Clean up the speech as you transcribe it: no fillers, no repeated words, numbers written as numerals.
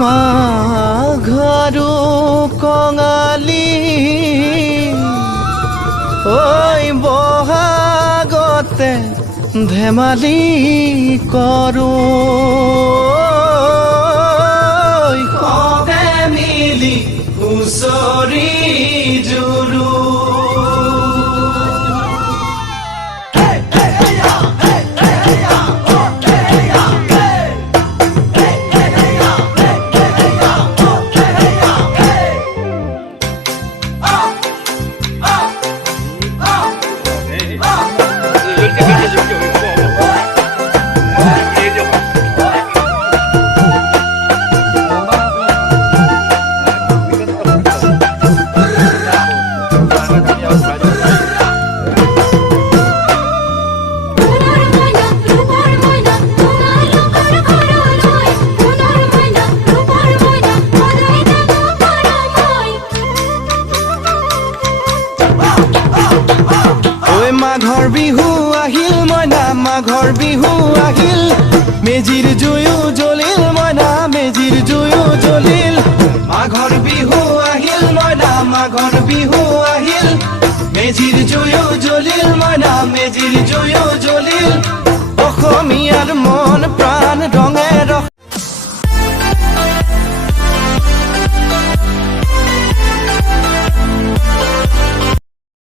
মাঘৰো কঙালী ঐ বহাগতে ধেমালি কৰোঁ সবে মিলি হুঁচৰি জুৰু মাঘৰ বিহু আহিল মইনা মাঘৰ বিহু আহিল মেজিৰ জুয়ো জ্বলিল মইনা মেজিৰ জুয়ো জ্বলিল মাঘৰ বিহু আহিল মইনা মাঘৰ বিহু আহিল মেজিৰ জুয়ো জ্বলিল মইনা মেজিৰ জুয়ো জ্বলিল